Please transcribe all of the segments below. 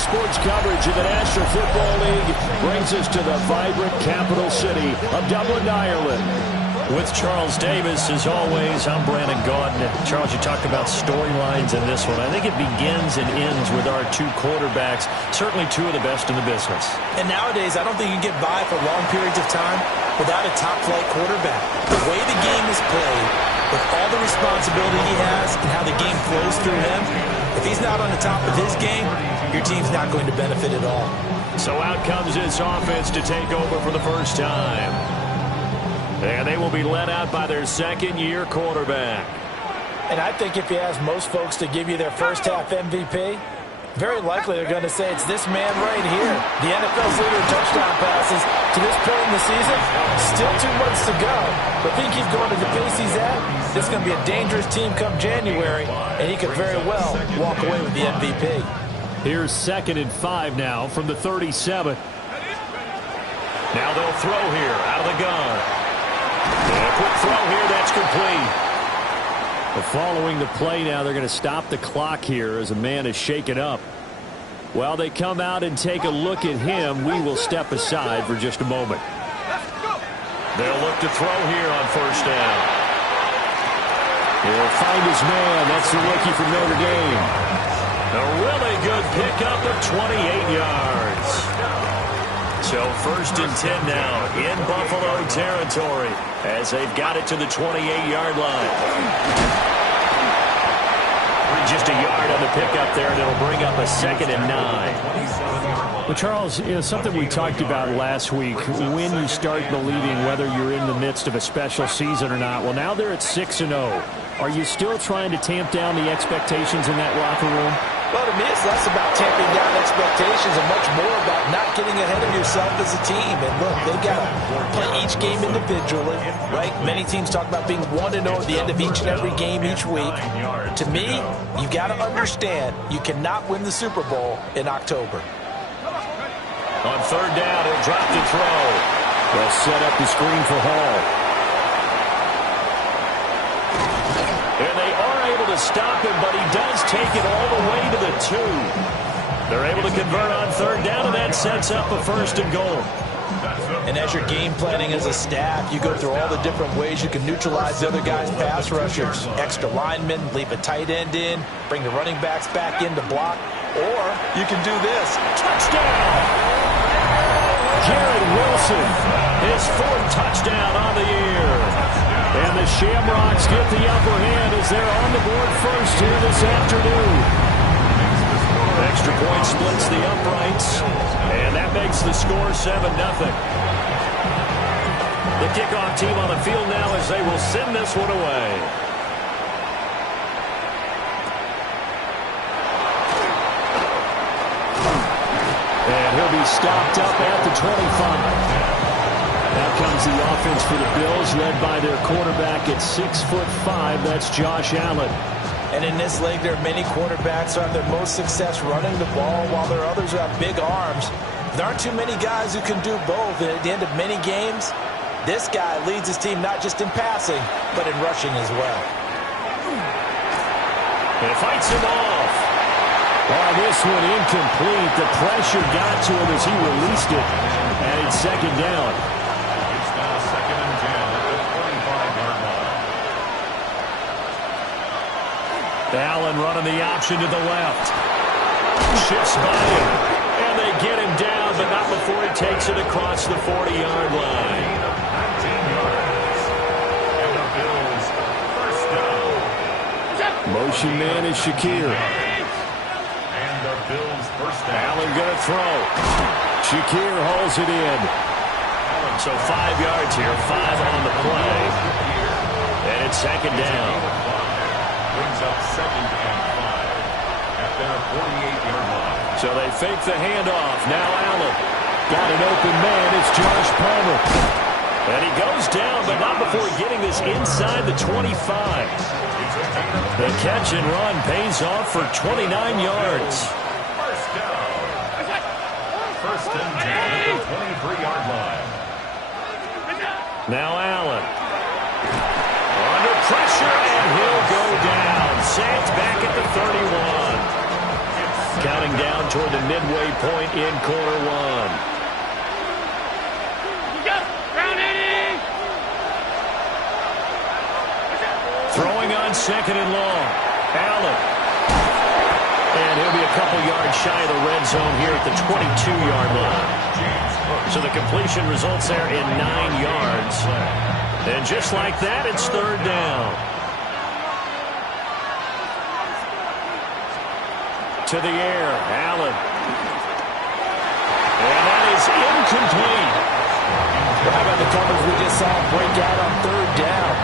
sports coverage of the National Football League brings us to the vibrant capital city of Dublin, Ireland. With Charles Davis, as always, I'm Brandon Gaudin. Charles, you talked about storylines in this one. I think it begins and ends with our two quarterbacks, certainly two of the best in the business. And nowadays, I don't think you can get by for long periods of time without a top-flight quarterback. The way the game is played, with all the responsibility he has and how the game flows through him, if he's not on the top of his game, your team's not going to benefit at all. So out comes this offense to take over for the first time. And they will be led out by their second-year quarterback. And I think if you ask most folks to give you their first-half MVP, very likely they're going to say it's this man right here. The NFL's leader in touchdown passes to this point in the season. Still 2 months to go. But think he's going at the pace he's at, this is going to be a dangerous team come January, and he could very well walk away with the MVP. Here's 2nd and 5 now from the 37. Now they'll throw here out of the gun. And a quick throw here, that's complete. But following the play now, they're going to stop the clock here as a man is shaken up. While they come out and take a look at him, we will step aside for just a moment. They'll look to throw here on first down. He'll find his man. That's the rookie from Notre Dame. A really good pickup of 28 yards. So 1st and 10 now in Buffalo territory as they've got it to the 28-yard line. Just a yard on the pickup there, and it'll bring up a 2nd and 9. Well, Charles, something we talked about last week, when you start believing whether you're in the midst of a special season or not. Well, now they're at 6-0. Are you still trying to tamp down the expectations in that locker room? Well, to me, it's less about tamping down expectations and much more about not getting ahead of yourself as a team. And look, they've got to play each game individually, right? Many teams talk about being 1-0 at the end of each and every game each week. To me, you've got to understand you cannot win the Super Bowl in October. On 3rd down, he'll drop to throw. They'll set up the screen for Hall. And they are able to stop him, but he does take it all the way to the 2. They're able to convert on 3rd down, and that sets up a 1st and goal. And as you're game planning as a staff, you go through all the different ways you can neutralize the other guy's pass rushers. Extra linemen, leave a tight end in, bring the running backs back in to block, or you can do this. Touchdown! Garrett Wilson, his 4th touchdown on the year. And the Shamrocks get the upper hand as they're on the board first here this afternoon. Extra point splits the uprights, and that makes the score 7-0. The kickoff team on the field now as they will send this one away. And he'll be stopped up at the 25. Now comes the offense for the Bills, led by their quarterback at 6'5". That's Josh Allen. And in this league, there are many quarterbacks who have their most success running the ball, while there are others who have big arms. There aren't too many guys who can do both. And at the end of many games, this guy leads his team not just in passing, but in rushing as well. And fights him off. Oh, this one incomplete. The pressure got to him as he released it. And it's 2nd down. It's now 2nd and 10 at the 45-yard line. Allen running the option to the left. Shifts by him. And they get him down, but not before he takes it across the 40-yard line. 19 yards. And the Bills first down. Motion man is Shakir. And the Bills first down. Allen going to throw. Shakir hauls it in. So 5 yards here, 5 on the play. And it's 2nd down. Brings up 2nd and 5 at their 48-yard line. So they fake the handoff. Now Allen. Got an open man. It's Josh Palmer. And he goes down, but not before getting this inside the 25. The catch and run pays off for 29 yards. First down. 1st and 10 at the 23-yard line. Now Allen. Under pressure, and he'll go down. Sacked back at the 31. Counting winding down toward the midway point in quarter one. Throwing on second and long. Allen. And he'll be a couple yards shy of the red zone here at the 22-yard line. So the completion results there in 9 yards. And just like that, it's third down. To the air, Allen. And that is incomplete. How about the coverage we just saw break out on third down?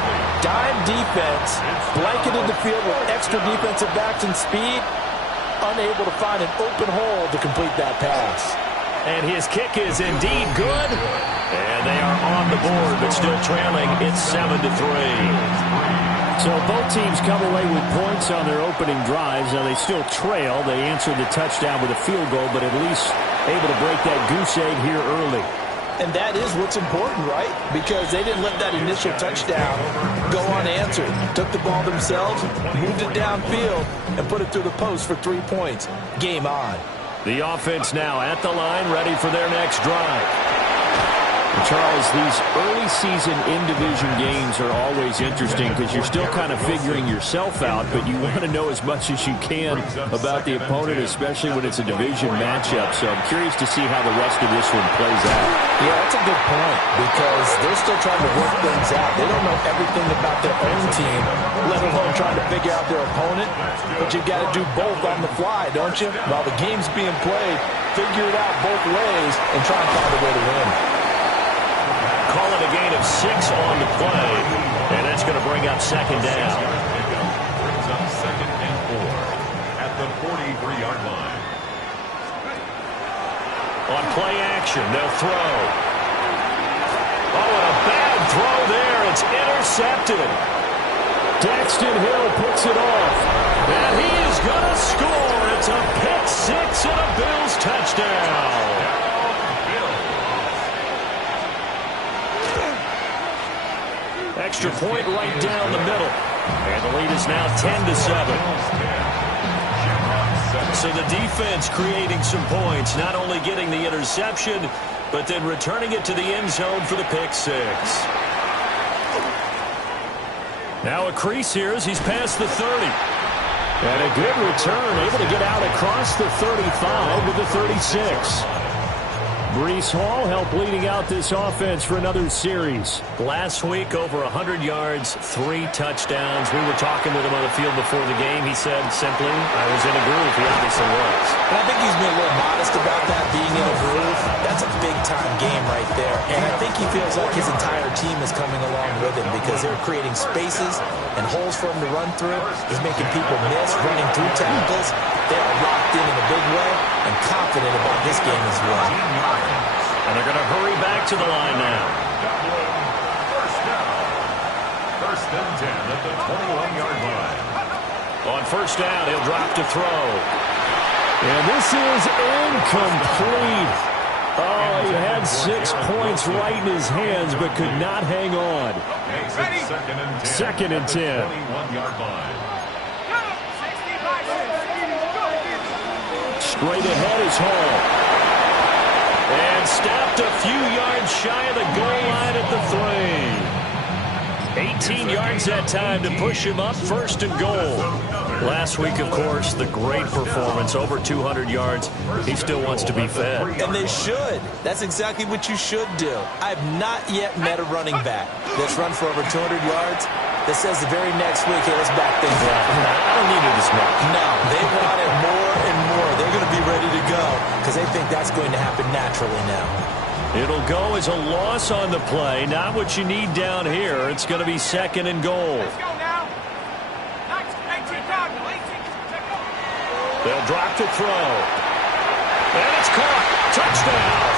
Dime defense, blanketed the field with extra defensive backs and speed, unable to find an open hole to complete that pass. And his kick is indeed good. And they are on the board, but still trailing. It's 7-3. So both teams come away with points on their opening drives. Now they still trail. They answered the touchdown with a field goal, but at least able to break that goose egg here early. And that is what's important, right? Because they didn't let that initial touchdown go unanswered. Took the ball themselves, moved it downfield, and put it through the post for 3 points. Game on. The offense now at the line, ready for their next drive. Charles, these early season in-division games are always interesting because you're still kind of figuring yourself out, but you want to know as much as you can about the opponent, especially when it's a division matchup. So I'm curious to see how the rest of this one plays out. Yeah, that's a good point because they're still trying to work things out. They don't know everything about their own team, let alone trying to figure out their opponent. But you've got to do both on the fly, don't you? While the game's being played, figure it out both ways and try and find a way to win. Call it a gain of 6 on the play, and that's going to bring up second down. Brings up 2nd and 4 at the 43-yard line. On play action, they'll throw. Oh, and a bad throw there. It's intercepted. Daxton Hill picks it off. And he is going to score. It's a pick 6 and a Bills touchdown. Extra point right down the middle. And the lead is now 10-7. So the defense creating some points, not only getting the interception, but then returning it to the end zone for the pick 6. Now a crease here as he's past the 30. And a good return, able to get out across the 35 to the 36. Breece Hall helped leading out this offense for another series. Last week, over 100 yards, 3 touchdowns. We were talking with him on the field before the game. He said simply, I was in a groove. He obviously was. And I think he's being a little modest about that, being in a groove. That's a big-time game right there. And I think he feels like his entire team is coming along with him because they're creating spaces and holes for him to run through. He's making people miss, running through tackles. They are locked in a big way and confident about this game as well. And they're going to hurry back to the line now. Dublin, first down. 1st and 10 at the 21-yard line. On first down, he'll drop to throw. And this is incomplete. Oh, he had 6 points right in his hands, but could not hang on. Makes it 2nd and 10. 2nd and 10. 21-yard line. Straight ahead is Hall. And stopped a few yards shy of the goal line at the 3. 18 yards that time to push him up, 1st and goal. Last week, of course, the great performance, over 200 yards. He still wants to be fed. And they should. That's exactly what you should do. I've not yet met a running back that's run for over 200 yards that says the very next week, hey, let's back things up. I don't need it this much. No, they want it more and more. They're going to be ready to go because they think that's going to happen naturally now. It'll go as a loss on the play. Not what you need down here. It's going to be 2nd and goal. They'll drop to throw. And it's caught. Touchdown.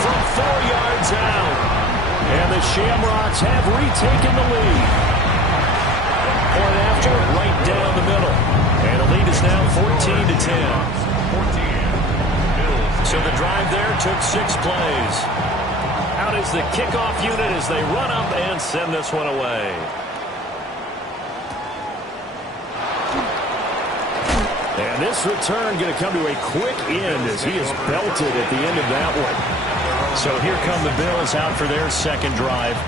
From 4 yards out. And the Shamrocks have retaken the lead. Point after, right down the middle. And the lead is now 14-10. 14. So the drive there took 6 plays. Out is the kickoff unit as they run up and send this one away. And this return going to come to a quick end as he is belted at the end of that one. So here come the Bills out for their second drive.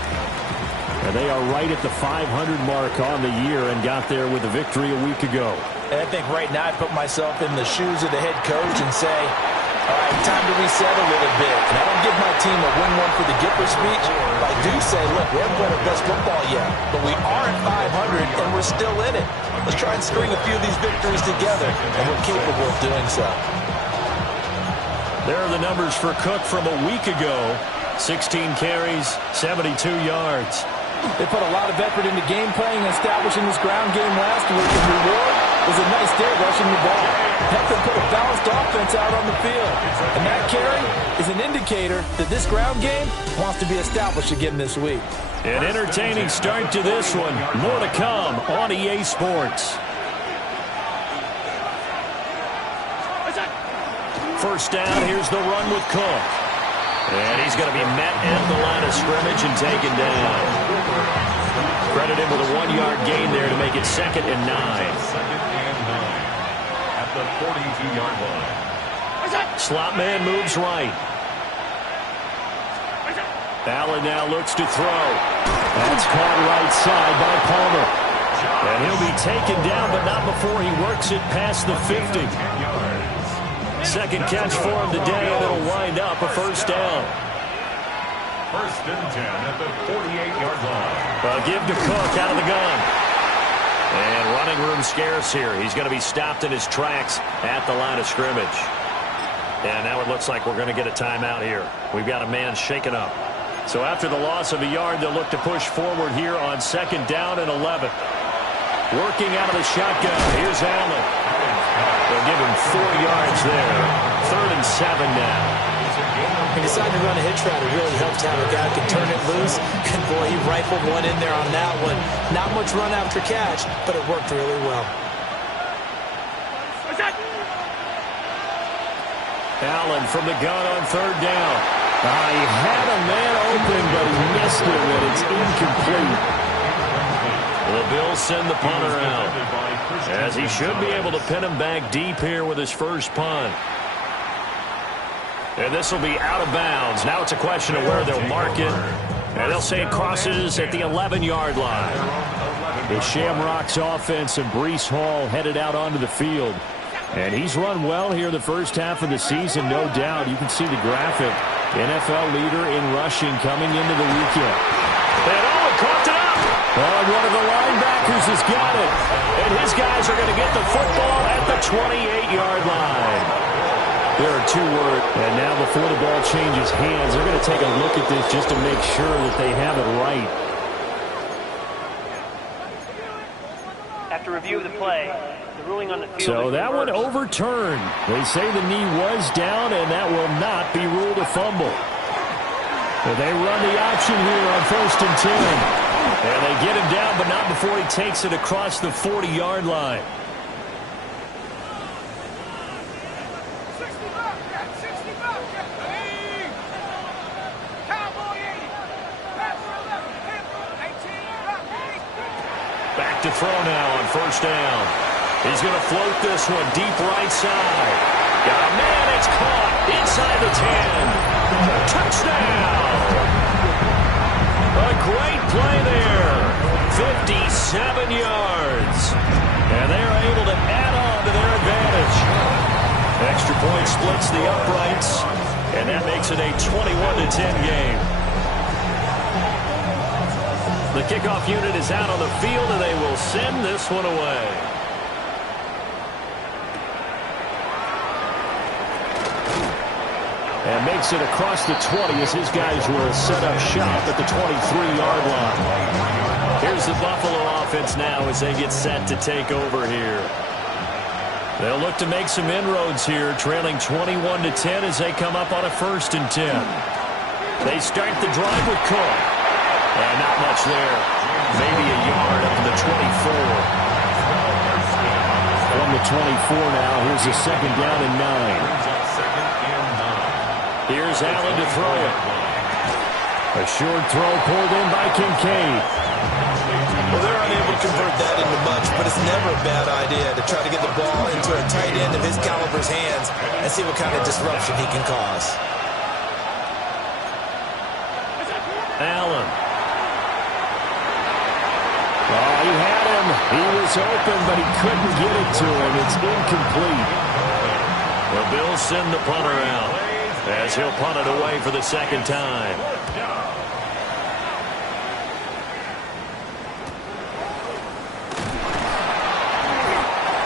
And they are right at the 500 mark on the year and got there with a victory a week ago. And I think right now I put myself in the shoes of the head coach and say, all right, time to reset a little bit. And I don't give my team a win one for the Gipper speech, but I do say, look, we haven't played our best football yet, but we are at 500 and we're still in it. Let's try and string a few of these victories together, and we're capable of doing so. There are the numbers for Cook from a week ago. 16 carries, 72 yards. They put a lot of effort into game playing and establishing this ground game last week, and the reward was a nice day rushing the ball. Helped them put a balanced offense out on the field. And that carry is an indicator that this ground game wants to be established again this week. An entertaining start to this one. More to come on EA Sports. First down, here's the run with Cook. And he's going to be met at the line of scrimmage and taken down. Credit him with a 1-yard gain there to make it 2nd and 9. At the 42-yard line. Slot man moves right. Allen now looks to throw. That's caught right side by Palmer. And he'll be taken down, but not before he works it past the 50. Second catch for him today, and it'll wind up a first down. First and 10 at the 48-yard line. Give to Cook out of the gun. And running room scarce here. He's going to be stopped in his tracks at the line of scrimmage. And now it looks like we're going to get a timeout here. We've got a man shaken up. So after the loss of a yard, they'll look to push forward here on 2nd down and 11. Working out of the shotgun. Here's Allen. They'll give him 4 yards there. 3rd and 7 now. He decided to run a hitch route. It really helps to have a guy who can turn it loose. And boy, he rifled one in there on that one. Not much run after catch, but it worked really well. Allen from the gun on 3rd down. He had a man open, but he missed it, and it's incomplete. The Bills send the punter out, as he should be able to pin him back deep here with his first punt. And this will be out of bounds. Now it's a question of where they'll mark it. And they'll say it crosses at the 11-yard line. The Shamrocks offense and Breece Hall headed out onto the field. And he's run well here the first half of the season, no doubt. You can see the graphic. NFL leader in rushing coming into the weekend. And he caught it up. One of the linebackers has got it. And his guys are going to get the football at the 28-yard line. There are 2 words. And now before the ball changes hands, they're going to take a look at this just to make sure that they have it right. After review of the play, the ruling on the field. So that one overturned. They say the knee was down, and that will not be ruled a fumble. But they run the option here on 1st and 10. And they get him down, but not before he takes it across the 40-yard line. Back to throw now on 1st down. He's going to float this one deep right side. Got a man, it's caught inside the 10. Touchdown! A great play there. 57 yards. And they are able to add on to their advantage. Extra point splits the uprights, and that makes it a 21-10 game. The kickoff unit is out on the field, and they will send this one away. And makes it across the 20 as his guys will set up shop at the 23-yard line. Here's the Buffalo offense now as they get set to take over here. They'll look to make some inroads here, trailing 21-10 as they come up on a 1st and 10. They start the drive with Cook. And not much there. Maybe a yard up to the 24. From the 24 now, here's a 2nd down and 9. Here's Allen to throw it. A short throw pulled in by Kincaid. Well, there on able to convert that into much, but it's never a bad idea to try to get the ball into a tight end of his caliber's hands and see what kind of disruption he can cause. Allen. Oh, he had him. He was open, but he couldn't get it to him. It's incomplete. The Bills send the punter out as he'll punt it away for the second time.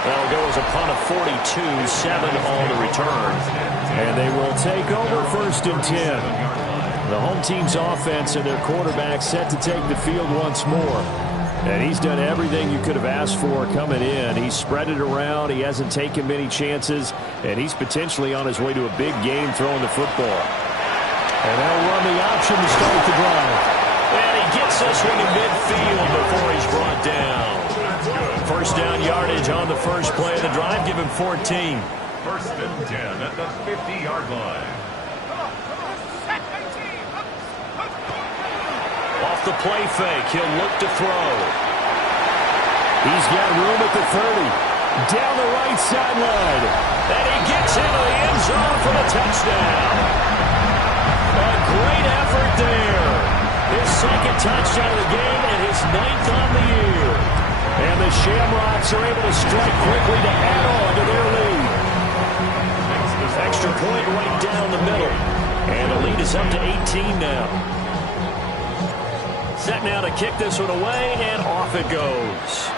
That'll go as a punt of 42, 7 on the return. And they will take over 1st and 10. The home team's offense and their quarterback set to take the field once more. And he's done everything you could have asked for coming in. He's spread it around. He hasn't taken many chances. And he's potentially on his way to a big game throwing the football. And they'll run the option to start the drive. And he gets this one in midfield before he's brought down. First down yardage on the first play of the drive. Give him 14. 1st and 10 at the 50-yard line. Off the play fake, he'll look to throw. He's got room at the 30. Down the right sideline. And he gets into the end zone for the touchdown. A great effort there. His second touchdown of the game and his 9th on the year. And the Shamrocks are able to strike quickly to add on to their lead. Extra point right down the middle. And the lead is up to 18 now. Set now to kick this one away, and off it goes.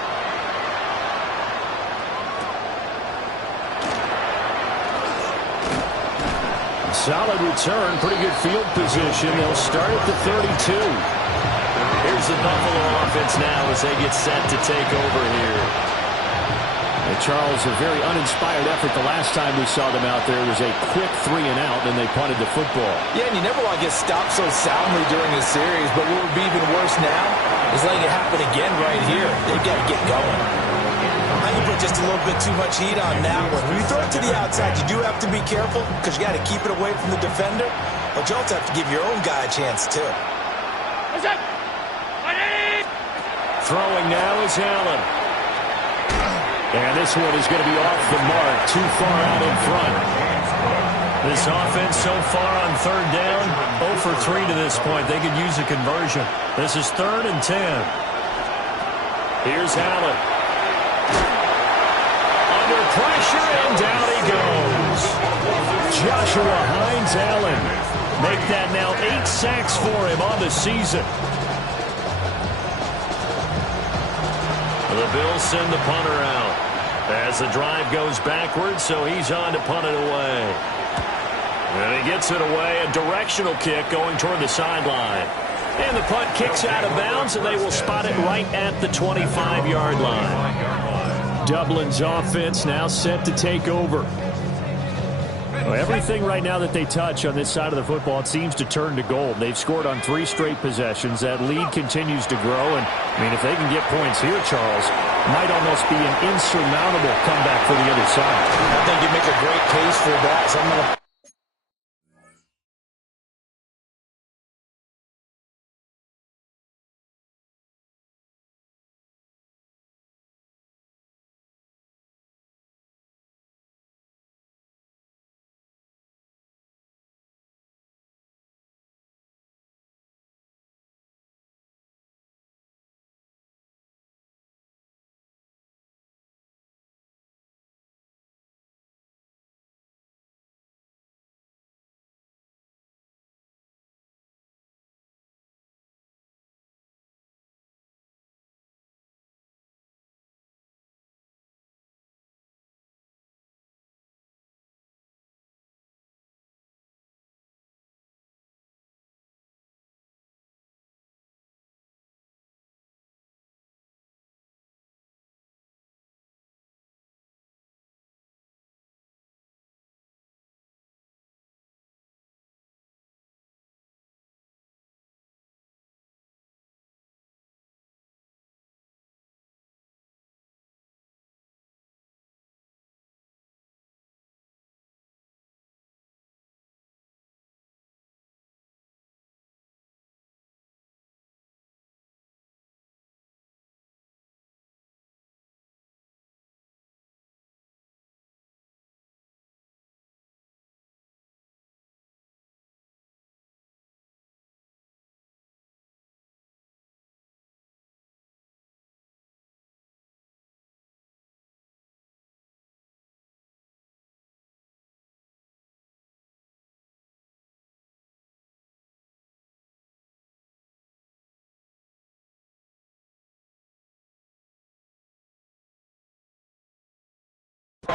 Solid return, pretty good field position. They'll start at the 32. Here's the Buffalo offense now as they get set to take over here. And Charles, a very uninspired effort the last time we saw them out there. It was a quick 3 and out, and they punted the football. Yeah, and you never want to get stopped so soundly during a series, but what would be even worse now is letting it happen again right here. They've got to get going. I can put just a little bit too much heat on that one. When you throw it to the outside, you do have to be careful because you got to keep it away from the defender, but you also have to give your own guy a chance too. Throwing now is Allen. And this one is going to be off the mark, too far out in front. This offense so far on 3rd down, 0 for 3 to this point. They could use a conversion. This is 3rd and 10. Here's Allen. Under pressure, and down he goes. Joshua Hines-Allen. Make that now 8 sacks for him on the season. The Bills send the punter out as the drive goes backwards, so he's on to punt it away. And he gets it away, a directional kick going toward the sideline. And the punt kicks out of bounds, and they will spot it right at the 25-yard line. Dublin's offense now set to take over. Well, everything right now that they touch on this side of the football, it seems to turn to gold. They've scored on 3 straight possessions. That lead continues to grow. And, I mean, if they can get points here, Charles, it might almost be an insurmountable comeback for the other side. I think you make a great case for that. So I'm going to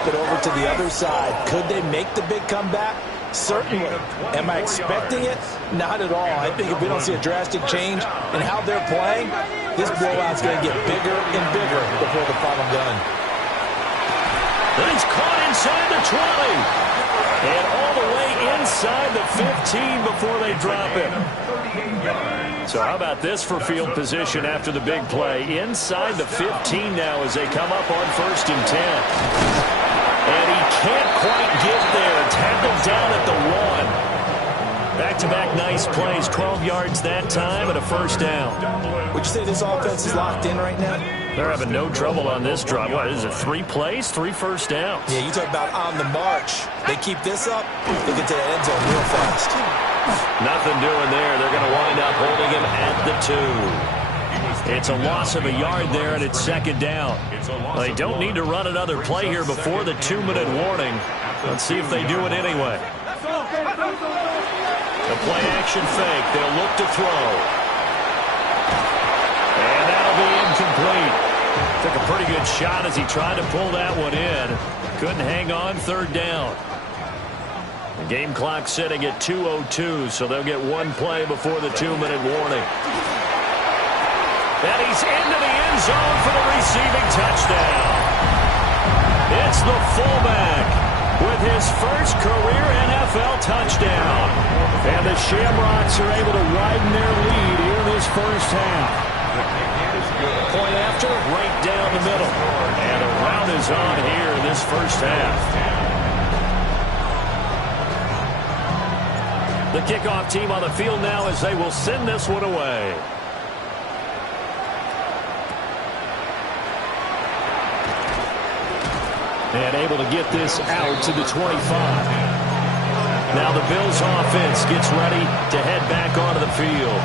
But over to the other side, could they make the big comeback? Certainly. Am I expecting it? Not at all. I think if we don't see a drastic change in how they're playing, this blowout's going to get bigger and bigger before the final gun. Then he's caught inside the 20. And all the way inside the 15 before they drop him. So how about this for field position after the big play? Inside the 15 now as they come up on 1st and 10. And he can't quite get there. Tackled down at the 1. Back-to-back nice plays. 12 yards that time and a first down. Would you say this offense is locked in right now? They're having no trouble on this drive. What is it, 3 plays, 3 first downs? Yeah, you talk about on the march. They keep this up, they get to the end zone real fast. Nothing doing there. They're going to wind up holding him at the 2. It's a loss of a yard there, and it's 2nd down. Well, they don't need to run another play here before the 2-minute warning. Let's see if they do it anyway. The play-action fake. They'll look to throw. And that'll be incomplete. Took a pretty good shot as he tried to pull that one in. Couldn't hang on. 3rd down. The game clock sitting at 2:02, so they'll get 1 play before the 2-minute warning. And he's into the end zone for the receiving touchdown. It's the fullback with his first career NFL touchdown. And the Shamrocks are able to widen their lead here in this first half. Point after, right down the middle. And a rout is on here in this first half. The kickoff team on the field now as they will send this one away. And able to get this out to the 25. Now the Bills offense gets ready to head back onto the field.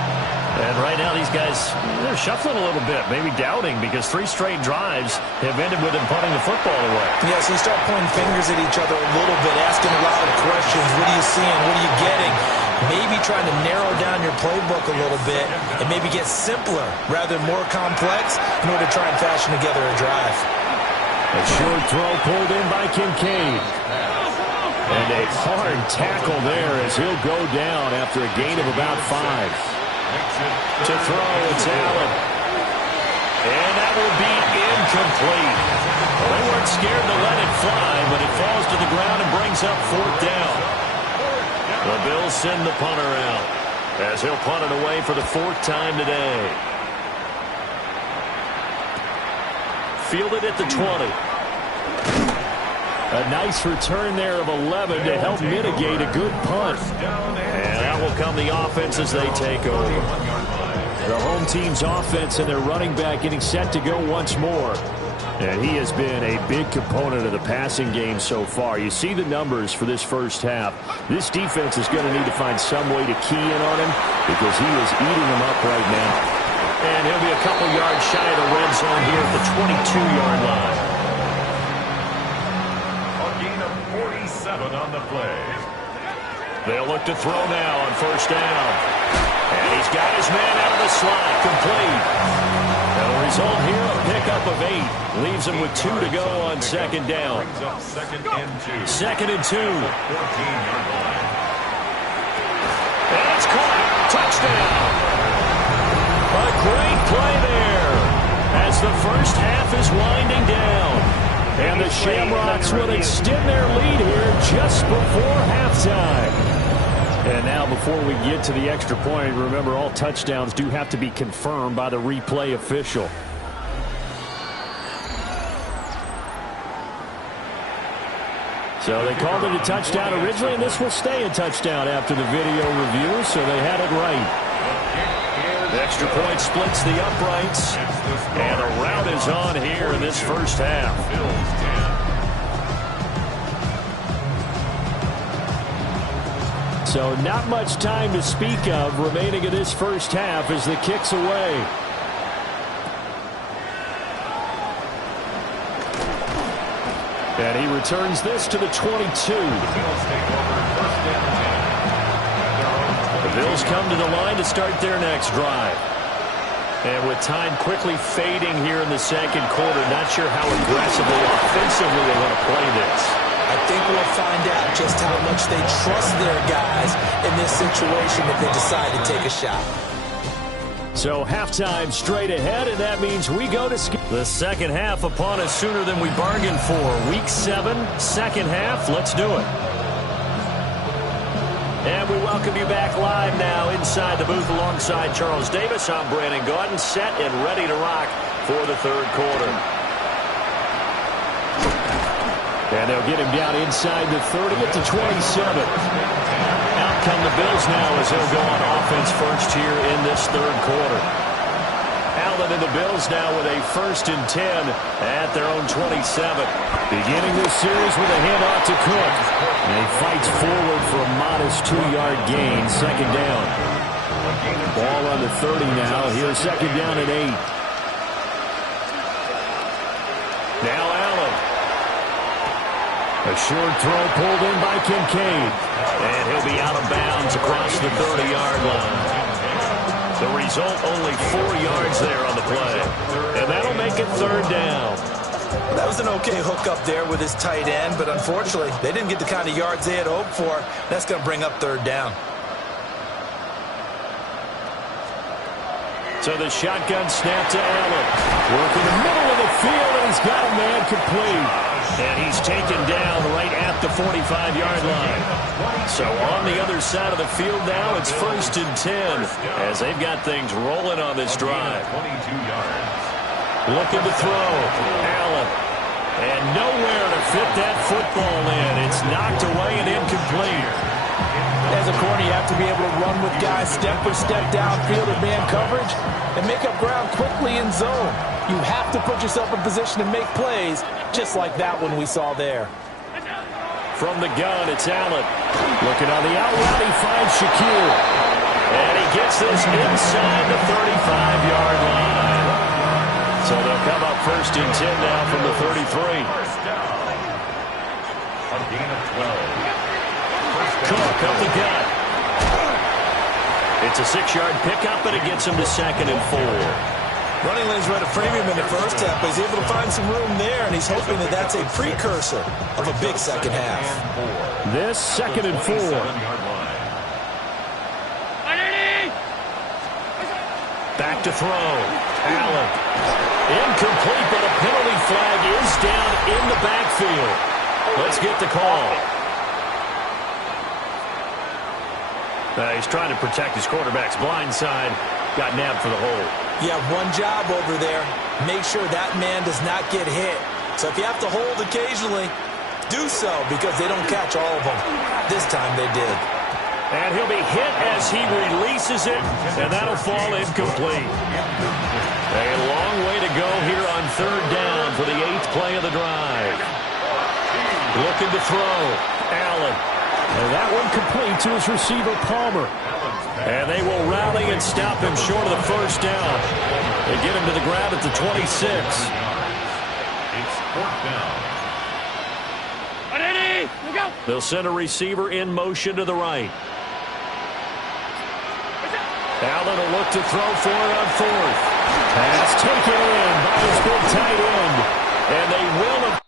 And right now these guys, they're shuffling a little bit, maybe doubting, because 3 straight drives have ended with them punting the football away. Yeah, so you start pointing fingers at each other a little bit, asking a lot of questions. What are you seeing? What are you getting? Maybe trying to narrow down your playbook a little bit and maybe get simpler rather than more complex in order to try and fashion together a drive. A short throw pulled in by Kincaid. And a hard tackle there as he'll go down after a gain of about 5. To throw, it's Allen. And that will be incomplete. Well, they weren't scared to let it fly, but it falls to the ground and brings up 4th down. The Bills send the punter out as he'll punt it away for the 4th time today. Fielded at the 20. A nice return there of 11 to help mitigate a good punt. And out will come the offense as they take over. The home team's offense and their running back getting set to go once more. And he has been a big component of the passing game so far. You see the numbers for this first half. This defense is going to need to find some way to key in on him because he is eating them up right now. And he'll be a couple yards shy of the red zone here at the 22-yard line. A gain of 47 on the play. They'll look to throw now on 1st down. And he's got his man out of the slot, complete. And the result here, a pickup of 8. Leaves him with 2 to go on 2nd down. 2nd and 2. And it's caught. Touchdown. A great play there as the first half is winding down. And the Shamrocks will extend their lead here just before halftime. And now before we get to the extra point, remember all touchdowns do have to be confirmed by the replay official. So they called it a touchdown originally, and this will stay a touchdown after the video review, so they had it right. The extra point splits the uprights, and a rout is on here in this first half. So not much time to speak of remaining in this first half as the kick's away. And he returns this to the 22. The Bills come to the line to start their next drive. And with time quickly fading here in the second quarter, not sure how aggressively, offensively they want to play this. I think we'll find out just how much they trust their guys in this situation if they decide to take a shot. So halftime straight ahead, and that means we go to the second half upon us sooner than we bargained for. Week 7, second half. Let's do it. And we welcome you back live now inside the booth alongside Charles Davis. I'm Brandon Gaudin, set and ready to rock for the third quarter. And they'll get him down inside the 30 at the 27. Out come the Bills now as they'll go on offense first here in this third quarter. Allen and the Bills now with a 1st and 10 at their own 27. Beginning this series with a handoff to Cook. And he fights forward for a modest 2-yard gain, second down. Ball on the 30 now. Here's second down and 8. Now Allen. A short throw pulled in by Kincaid. And he'll be out of bounds across the 30-yard line. The result, only 4 yards there on the play. And that'll make it third down. Well, that was an okay hookup there with his tight end, but unfortunately, they didn't get the kind of yards they had hoped for. That's going to bring up third down. So the shotgun snap to Allen. Working the middle of the field, and he's got a man complete. And he's taken down right at the 45-yard line. So on the other side of the field now, it's 1st and 10 as they've got things rolling on this drive. 22 yards. Looking to throw. Allen. And nowhere to fit that football in. It's knocked away and incomplete. As a corner, you have to be able to run with guys step for step downfield in man coverage and make up ground quickly in zone. You have to put yourself in position to make plays, just like that one we saw there. From the gun, it's Allen. Looking on the out route, he finds Shaquille. And he gets this inside the 35-yard line. So they'll come up 1st and 10 now from the 33. First down. A gain of 12. Cook up the gut. It's a 6-yard pickup, and it gets him to 2nd and 4. Running lanes were at a premium in the first half, but he's able to find some room there, and he's hoping that that's a precursor of a big second half. This 2nd and 4. Back to throw. Allen. Incomplete, but a penalty flag is down in the backfield. Let's get the call. He's trying to protect his quarterback's blind side. Got nabbed for the hold. You have one job over there. Make sure that man does not get hit. So if you have to hold occasionally, do so because they don't catch all of them. This time they did. And he'll be hit as he releases it, and that'll fall incomplete. A long way to go here on third down for the 8th play of the drive. Looking to throw. Allen. And that one complete to his receiver, Palmer. And they will rally and stop him short of the first down. They get him to the ground at the 26. It's 4th down. They'll send a receiver in motion to the right. Allen will look to throw for it on 4th. Pass taken in by his big tight end. And they will have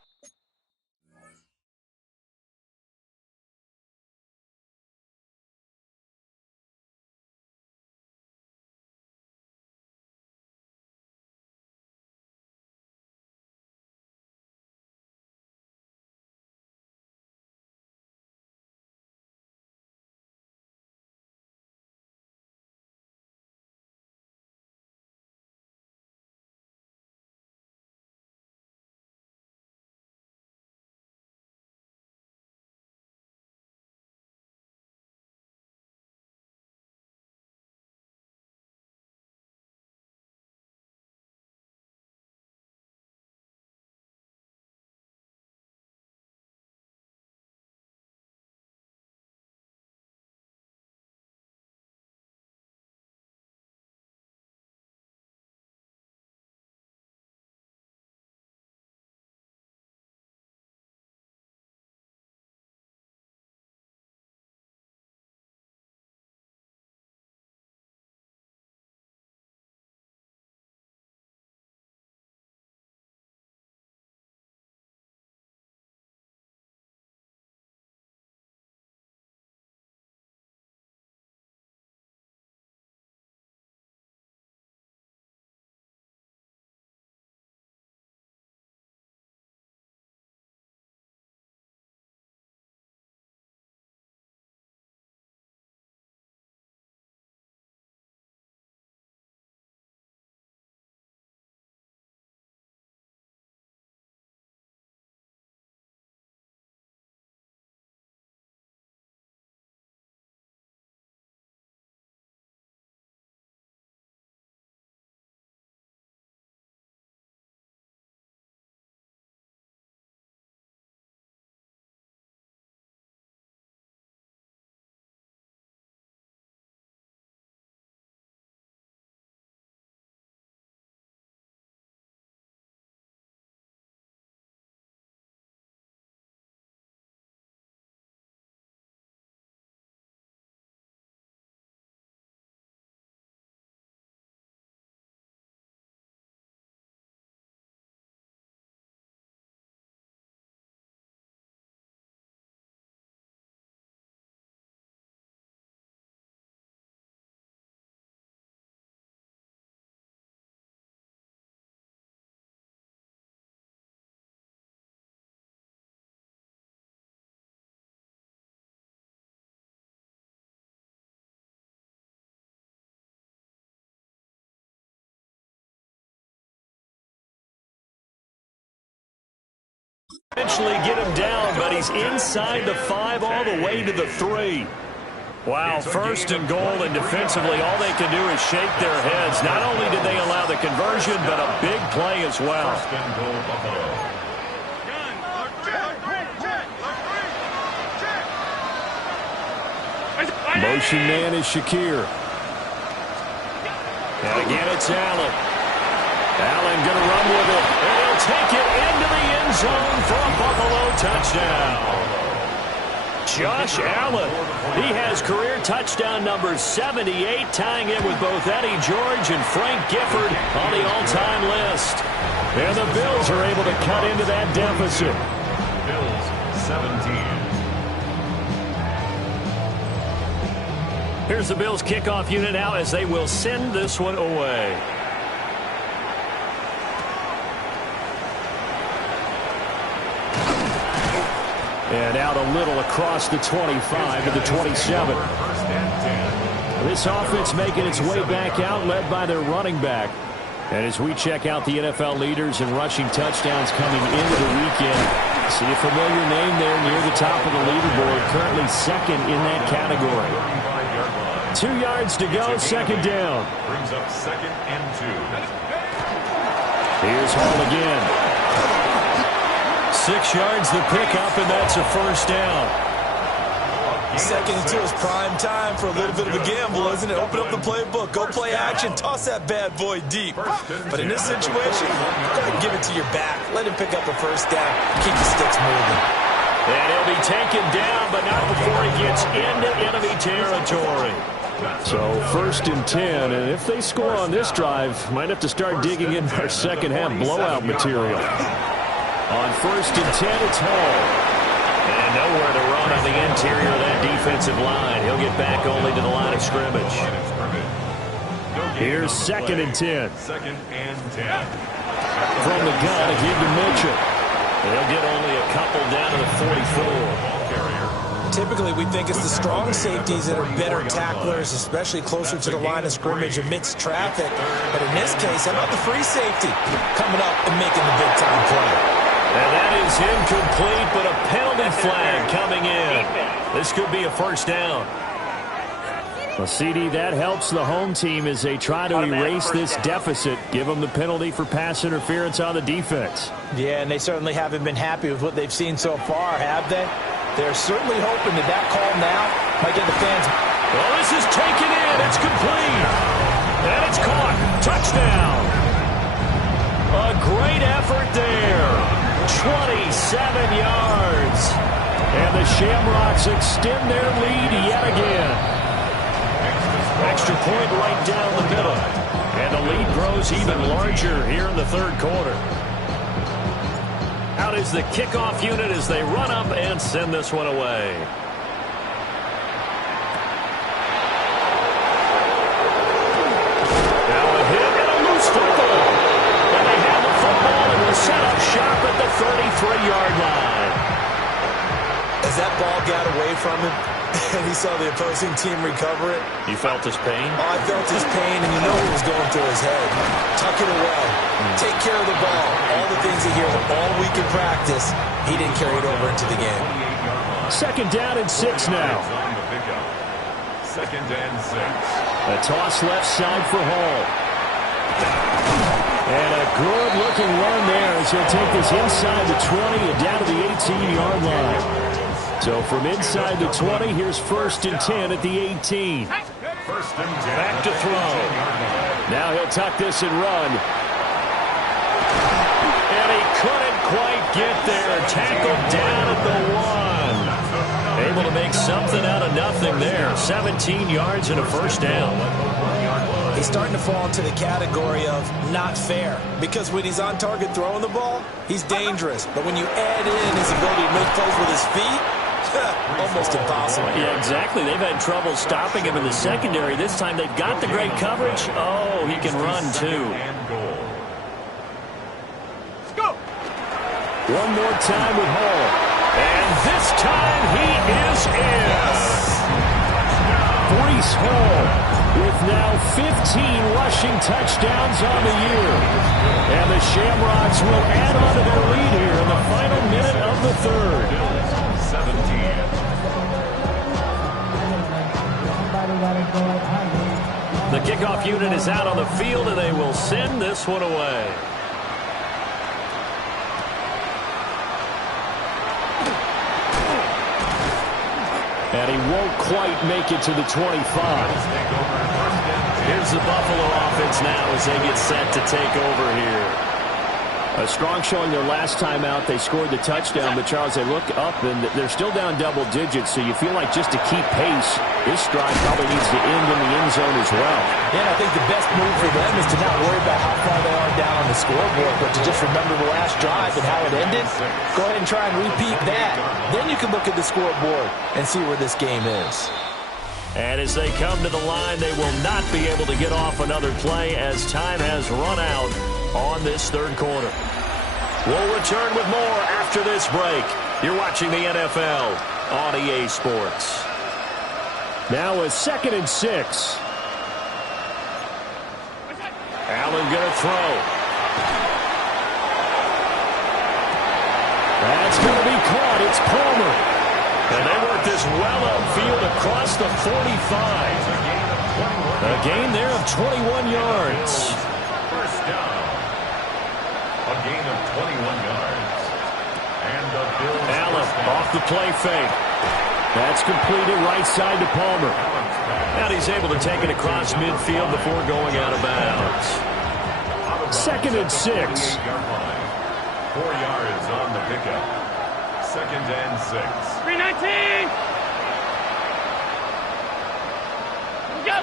Eventually get him down, but he's inside the 5 all the way to the 3. Wow, first and goal, and defensively all they can do is shake their heads. Not only did they allow the conversion, but a big play as well. First and goal, Buffalo. Motion man is Shakir. And again, it's Allen. Allen going to run with it. And he'll take it into the end zone for a Buffalo touchdown. Josh Allen. He has career touchdown number 78, tying it with both Eddie George and Frank Gifford on the all-time list. And the Bills are able to cut into that deficit. Bills 17. Here's the Bills kickoff unit now as they will send this one away. And out a little across the 25 to the 27. This offense making its way back out, led by their running back. And as we check out the NFL leaders in rushing touchdowns coming into the weekend, see a familiar name there near the top of the leaderboard, currently second in that category. 2 yards to go, second down. Brings up 2nd and 2. Here's Hall again. 6 yards the pickup, and that's a first down. 2nd and 2 is prime time for a little bit of a gamble, isn't it? Open up the playbook, go play action, toss that bad boy deep. But in this situation, go ahead and give it to your back. Let him pick up a first down. Keep the sticks moving. And he'll be taken down, but not before he gets into enemy territory. So 1st and 10, and if they score on this drive, might have to start digging in our second half blowout material. On 1st and 10, it's Hall. And nowhere to run on the interior of that defensive line. He'll get back only to the line of scrimmage. Here's 2nd and 10. 2nd and 10. From the gun, again to Mitchell. They'll get only a couple down to the 44. Typically, we think it's the strong safeties that are better tacklers, especially closer to the line of scrimmage amidst traffic. But in this case, how about the free safety coming up and making the big-time play? And that is incomplete, but a penalty flag coming in. This could be a first down. Well, CD, that helps the home team as they try to erase this deficit. Give them the penalty for pass interference on the defense. Yeah, and they certainly haven't been happy with what they've seen so far, have they? They're certainly hoping that that call now might get the fans. Well, this is taken in. It's complete. And it's caught. Touchdown. A great effort there. 27 yards. And the Shamrocks extend their lead yet again. Extra point right down the middle. And the lead grows even larger here in the 3rd quarter. Out is the kickoff unit as they run up and send this one away. Now a hit and a loose football. And they have the football and will set up shop at the 33-yard line. As that ball got away from him, and he saw the opposing team recover it. You felt his pain? Oh, I felt his pain, and you know what was going through his head. Tuck it away. Take care of the ball. All the things he hears all week in practice, he didn't carry it over into the game. 2nd down and 6 now. 2nd and 6. A toss left side for Hall. And a good-looking run there as he'll take this inside the 20 and down to the 18-yard line. So from inside the 20, here's 1st and 10 at the 18. 1st and 10. Back to throw. Now he'll tuck this and run. And he couldn't quite get there. Tackled down at the 1. Able to make something out of nothing there. 17 yards and a first down. He's starting to fall into the category of not fair. Because when he's on target throwing the ball, he's dangerous. But when you add in his ability to make plays with his feet, almost impossible. Yeah, exactly. They've had trouble stopping him in the secondary. This time they've got the great coverage. Oh, he can run too. One more time with Hall. And this time he is in. Breece Hall with now 15 rushing touchdowns on the year. And the Shamrocks will add on to their lead here in the final minute of the third. 17. The kickoff unit is out on the field, and they will send this one away. And he won't quite make it to the 25. Here's the Buffalo offense now as they get set to take over here. A strong showing their last time out. They scored the touchdown, but, Charles, they look up, and they're still down double digits, so you feel like just to keep pace, this drive probably needs to end in the end zone as well. Yeah, and I think the best move for them is to not worry about how far they are down on the scoreboard, but to just remember the last drive and how it ended. Go ahead and try and repeat that. Then you can look at the scoreboard and see where this game is. And as they come to the line, they will not be able to get off another play as time has run out on this third quarter. We'll return with more after this break. You're watching the NFL on EA Sports. Now a 2nd and 6. Allen going to throw. That's going to be caught. It's Palmer. And they work this well upfield across the 45. A gain there of 21 yards. First down. A gain of 21 yards. And the Bills. Allen off the play fake. That's completed right side to Palmer. And he's able to take it across midfield before going out of bounds. 2nd and 6. 4 yards on the pickup. 2nd and 6. 319. Go.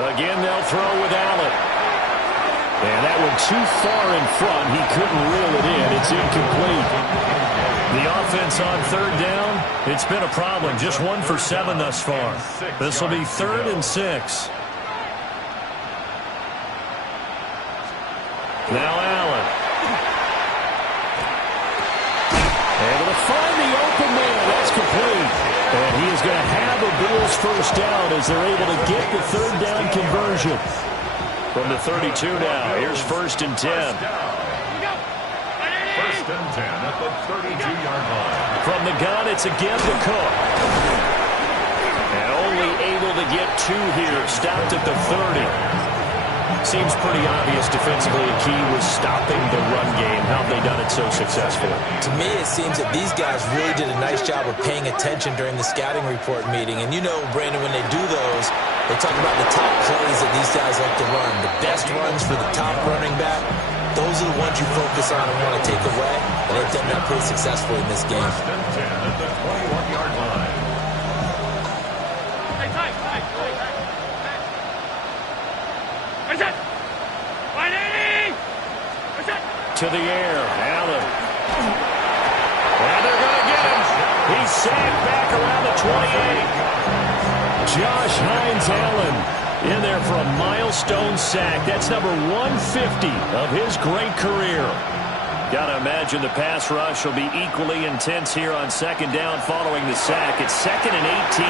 Again, they'll throw with Allen. And that one too far in front. He couldn't reel it in. It's incomplete. The offense on third down, it's been a problem. Just 1 for 7 thus far. This will be 3rd and 6. Now Allen. Able to find the open man. That's complete. And he is going to have a Bills first down as they're able to get the third down conversion. From the 32 now, here's 1st and 10. 1st and 10 at the 32-yard line. From the gun, it's again to Cook. And only able to get 2 here, stopped at the 30. Seems pretty obvious defensively a key was stopping the run game. How have they done it so successfully? To me, it seems that these guys really did a nice job of paying attention during the scouting report meeting. And you know, Brandon, when they do those, they talk about the top plays that these guys like to run. The best runs for the top running back, those are the ones you focus on and want to take away. And they've done that pretty successfully in this game. 1st and 10 at the 21-yard line. To the air, Allen. And they're going to get him. He's sacked back around the 28. Josh Hines Allen in there for a milestone sack. That's number 150 of his great career. Got to imagine the pass rush will be equally intense here on 2nd down following the sack. It's 2nd and 18.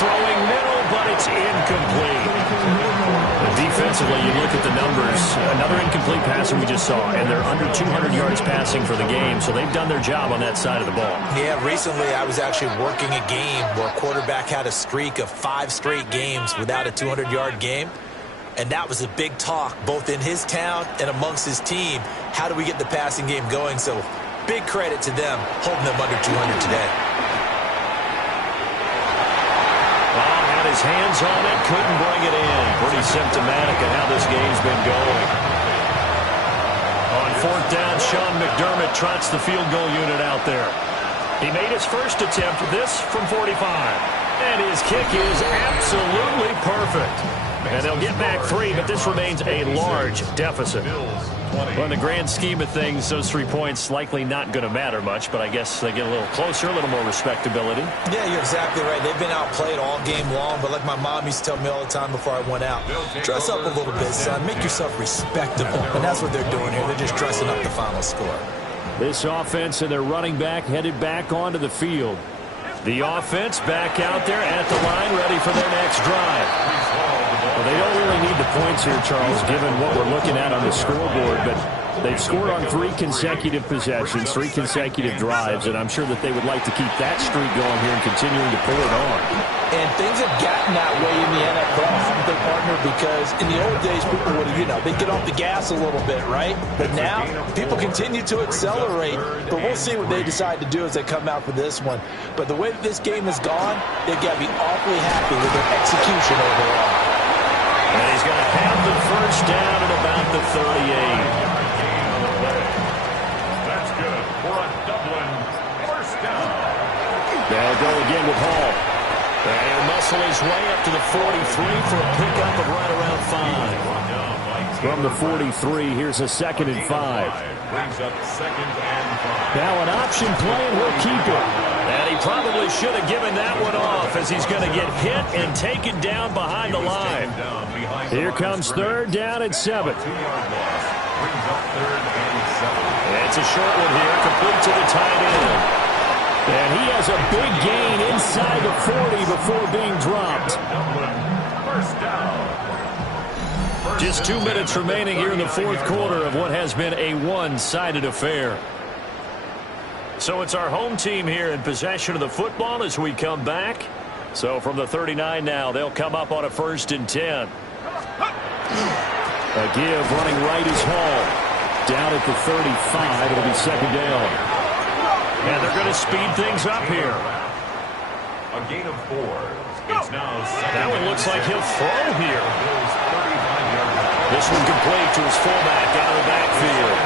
Throwing middle, but it's incomplete. Defensively, you look at the numbers. Another incomplete pass we just saw, and they're under 200 yards passing for the game, so they've done their job on that side of the ball. Yeah, recently I was actually working a game where a quarterback had a streak of 5 straight games without a 200-yard game. And that was a big talk, both in his town and amongst his team. How do we get the passing game going? So big credit to them holding them under 200 today. Had his hands on it, couldn't bring it in. Pretty symptomatic of how this game's been going. On 4th down, Sean McDermott trots the field goal unit out there. He made his first attempt, this from 45. And his kick is absolutely perfect. And they'll get back 3, but this remains a large deficit. Well, in the grand scheme of things, those 3 points likely not going to matter much, but I guess they get a little closer, a little more respectability. Yeah, you're exactly right. They've been outplayed all game long, but like my mom used to tell me all the time before I went out, dress up a little bit, son. Make yourself respectable. And that's what they're doing here. They're just dressing up the final score. This offense and their running back headed back onto the field. The offense back out there at the line, ready for their next drive. Well, they don't really need the points here, Charles, given what we're looking at on the scoreboard, but they've scored on 3 consecutive possessions, 3 consecutive drives, and I'm sure that they would like to keep that streak going here and continuing to pull it on. And things have gotten that way in the NFL, haven't they, partner? Because in the old days, people would, they'd get off the gas a little bit, right? But now, people continue to accelerate, but we'll see what they decide to do as they come out for this one. But the way that this game has gone, they've got to be awfully happy with their execution overall. And he's going to have the first down at about the 38. That's good for a Dublin first down. They'll go again with Hall. And he'll muscle his way up to the 43 for a pickup of right around 5. From the 43, here's a 2nd and 5. Brings up 2nd and 5. Now an option play, and we'll keep it. And he probably should have given that one off as he's going to get hit and taken down behind the line. Here comes 3rd down and 7. Brings up 3rd and 7. It's a short one here, complete to the tight end. And he has a big gain inside the 40 before being dropped. First down. Just 2 minutes remaining here in the 4th quarter of what has been a one-sided affair. So it's our home team here in possession of the football as we come back. So from the 39 now, they'll come up on a 1st and 10. A give running right is Hall. Down at the 35, it'll be 2nd down. And they're going to speed things up here. A gain of 4. It's now 2nd. That one looks like he'll throw here. This one complete to his fullback out of the backfield.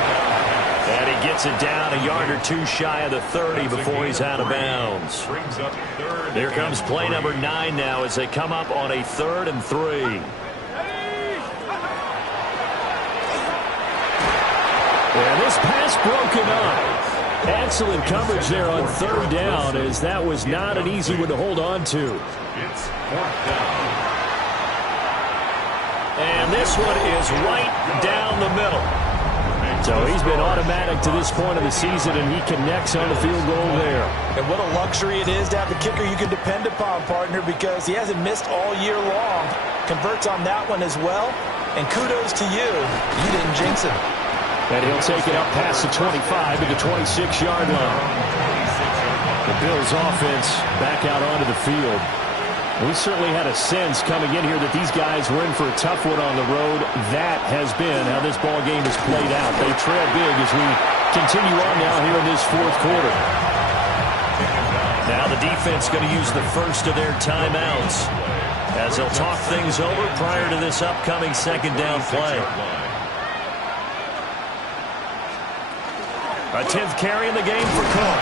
And he gets it down a yard or 2 shy of the 30 before he's out of bounds. Here comes play number 9 now as they come up on a 3rd and 3. And this pass broken up. Excellent coverage there on 3rd down, as that was not an easy one to hold on to. It's 4th down. And this one is right down the middle. So he's been automatic to this point of the season, and he connects on the field goal there. And what a luxury it is to have a kicker you can depend upon, partner, because he hasn't missed all year long. Converts on that one as well. And kudos to you. You didn't jinx him. And he'll take it up past the 25 to the 26-yard line. The Bills offense back out onto the field. We certainly had a sense coming in here that these guys were in for a tough one on the road. That has been how this ball game has played out. They trail big as we continue on now here in this 4th quarter. Now the defense going to use the first of their timeouts as they'll talk things over prior to this upcoming 2nd down play. A 10th carry in the game for Cook.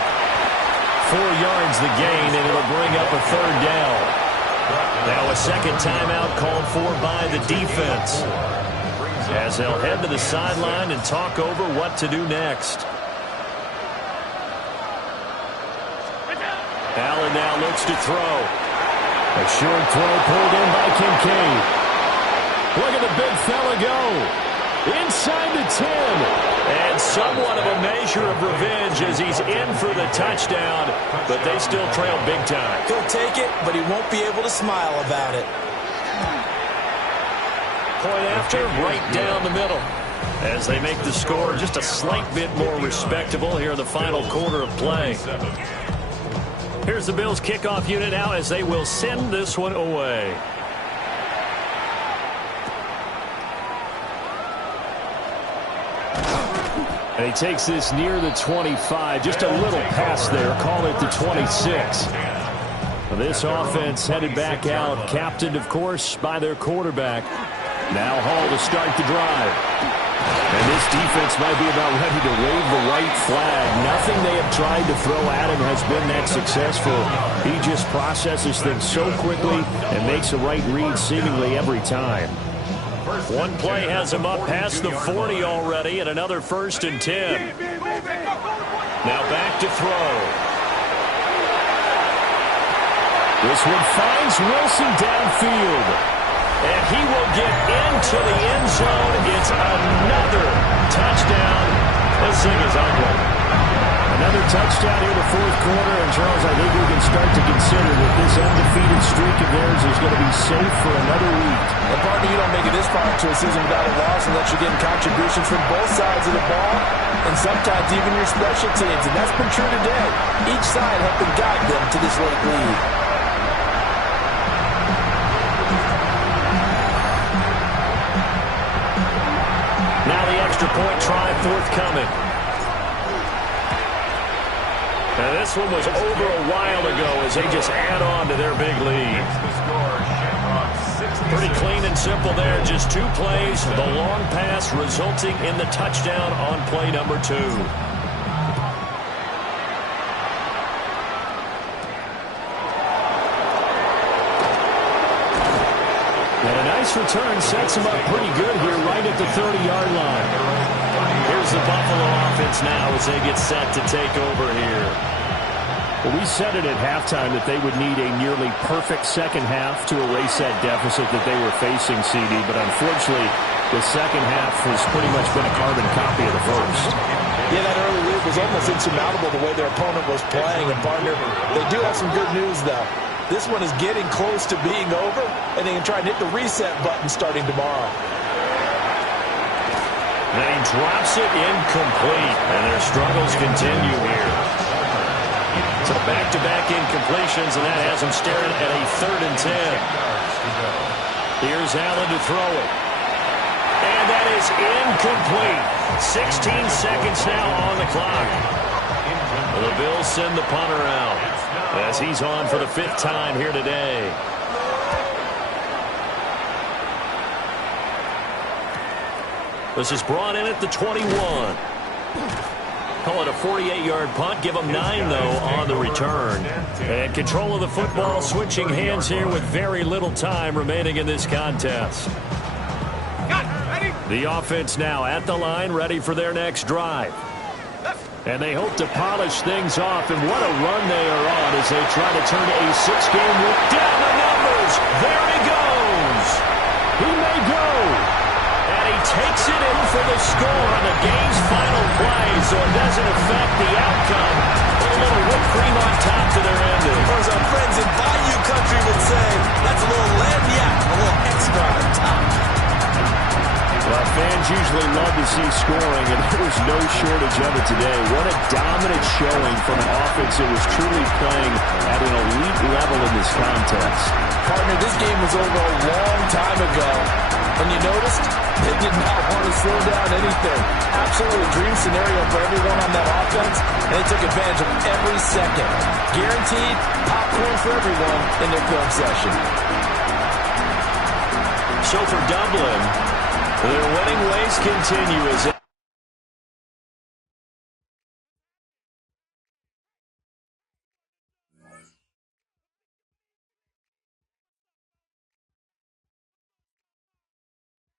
4 yards the gain, and it'll bring up a 3rd down. Now a 2nd timeout called for by the defense, as they'll head to the sideline and talk over what to do next. Allen now looks to throw. A short throw pulled in by Kincaid. Look at the big fella go. Inside the 10. And somewhat of a measure of revenge as he's in for the touchdown, but they still trail big time. He'll take it, but he won't be able to smile about it. Point after, right down the middle. As they make the score just a slight bit more respectable here in the final quarter of play. Here's the Bills kickoff unit now as they will send this one away. And he takes this near the 25. Just a little pass there. Call it the 26. This offense headed back out. Captained, of course, by their quarterback. Now Hall to start the drive. And this defense might be about ready to wave the white flag. Nothing they have tried to throw at him has been that successful. He just processes things so quickly and makes the right read seemingly every time. One play has him up past the 40 already, and another 1st and 10. Now back to throw. This one finds Wilson downfield. And he will get into the end zone. It's another touchdown. This thing is ugly. Another touchdown here in the fourth quarter, and Charles, I think we can start to consider that this undefeated streak of theirs is going to be safe for another week. And partner, you don't make it this far into a season without a loss unless you're getting contributions from both sides of the ball, and sometimes even your special teams, and that's been true today. Each side helping guide them to this late lead. Now the extra point try forthcoming. And this one was over a while ago as they just add on to their big lead. Pretty clean and simple there. Just 2 plays. The long pass resulting in the touchdown on play number 2. And a nice return sets him up pretty good here right at the 30-yard line. Here's the Buffalo offense now as they get set to take over here. Well, we said it at halftime that they would need a nearly perfect second half to erase that deficit that they were facing, CD. But unfortunately, the second half has pretty much been a carbon copy of the first. Yeah, that early lead was almost insurmountable the way their opponent was playing. And, partner, they do have some good news, though. This one is getting close to being over, and they can try and hit the reset button starting tomorrow. Then he drops it incomplete, and their struggles continue here. So back-to-back incompletions, and that has them staring at a 3rd and 10. Here's Allen to throw it. And that is incomplete. 16 seconds now on the clock. The Bills send the punter out as he's on for the 5th time here today. This is brought in at the 21. Call it a 48-yard punt. Give them 9, though, on the return. And control of the football, switching hands here with very little time remaining in this contest. The offense now at the line, ready for their next drive. And they hope to polish things off. And what a run they are on as they try to turn a 6-game win. Down the numbers. There he goes. He may go. And he takes it in for the score on the game's final play, so it doesn't affect the outcome. Put a little whipped cream on top to their ending. Or as our friends in Bayou Country would say, that's a little lagniappe, a little extra on top. Well, fans usually love to see scoring, and there was no shortage of it today. What a dominant showing from an offense that was truly playing at an elite level in this contest. Partner, this game was over a long time ago. And you noticed they did not want to slow down anything. Absolutely a dream scenario for everyone on that offense, and they took advantage of every second. Guaranteed popcorn for everyone in their film session. So for Dublin, their winning ways continue as